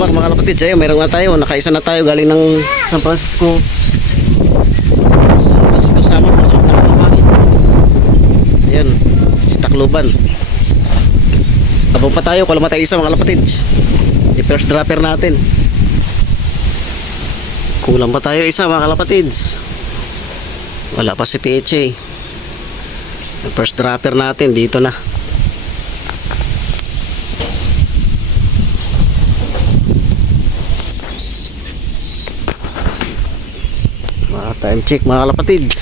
back mga kapatid. Ayun, meron na tayo. Nakaisa na tayo galing ng San Francisco. San Francisco sama mga kapatid. Ayan, si Tacloban. Abang pa tayo, kulang pa tayo isa mga kapatid. Yung first dropper natin. Kulang pa tayo isa mga kapatid. Wala pa si PHA. Yung first dropper natin dito na. Time check mga kalapatids,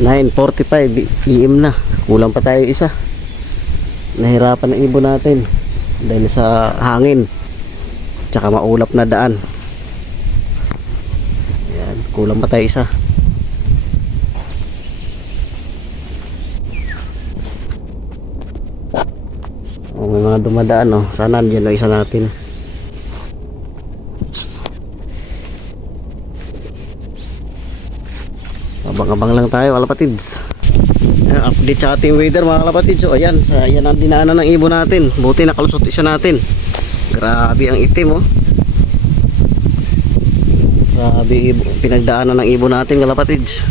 9:45 PM na. Kulang pa tayo isa. Nahirapan ang ibon natin dahil sa hangin tsaka maulap na daan. Ayan, kulang pa tayo isa. May mga dumadaan, oh. Sana andyan o isa natin. Abang-abang lang tayo kalapatids. Update sa ating weather mga kalapatids. So ayan, ayan ang dinaanan ng ibon natin. Buti nakalusot isa natin. Grabe ang itim, oh. Grabe pinagdaanan ng ibon natin kalapatids.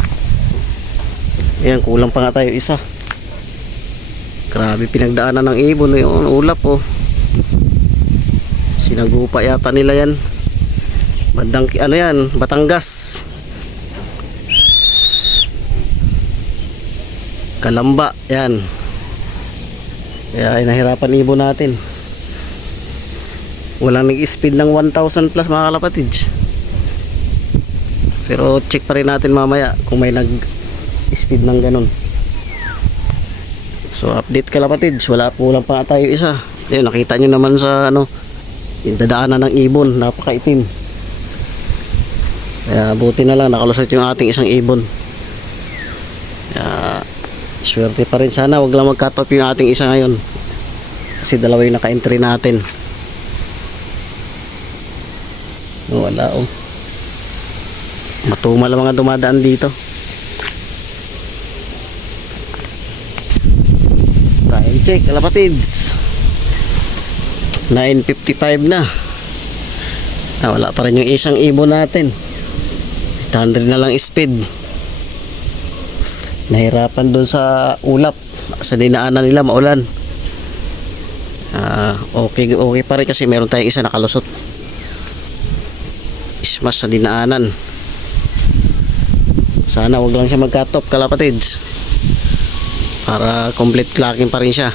Ayan, kulang pa nga tayo isa. Grabe pinagdaanan ng ibon, yung ulap, oh. Sinagupa yata nila yan. Bandang ano yan, Batangas, Kalamba, yan. Kaya ay nahirapan ibon natin. Walang nag-speed ng 1,000 plus mga kalapatids. Pero check pa rin natin mamaya kung may nag-speed ng ganun. So update kalapatids, kulang pa tayo isa. Ayun, nakita nyo naman sa ano, yung dadaanan ng ibon, napakaitim. Kaya buti na lang nakalusot yung ating isang ibon. Kaya swerte pa rin, sana wag lang mag-cut off yung ating isa ngayon kasi dalawa yung naka-entry natin. Wala, oh. Matumal ang mga dumadaan dito. Time check kalapatids, 9:55 na. Wala pa rin yung isang ibon natin. 800 na lang speed. Nahirapan doon sa ulap, sa dinaanan nila maulan. Okay pa rin kasi meron tayong isa nakalusot. Ismas sa dinaanan. Sana wag lang siya mag-cut off kalapatids, para complete clocking pa rin siya.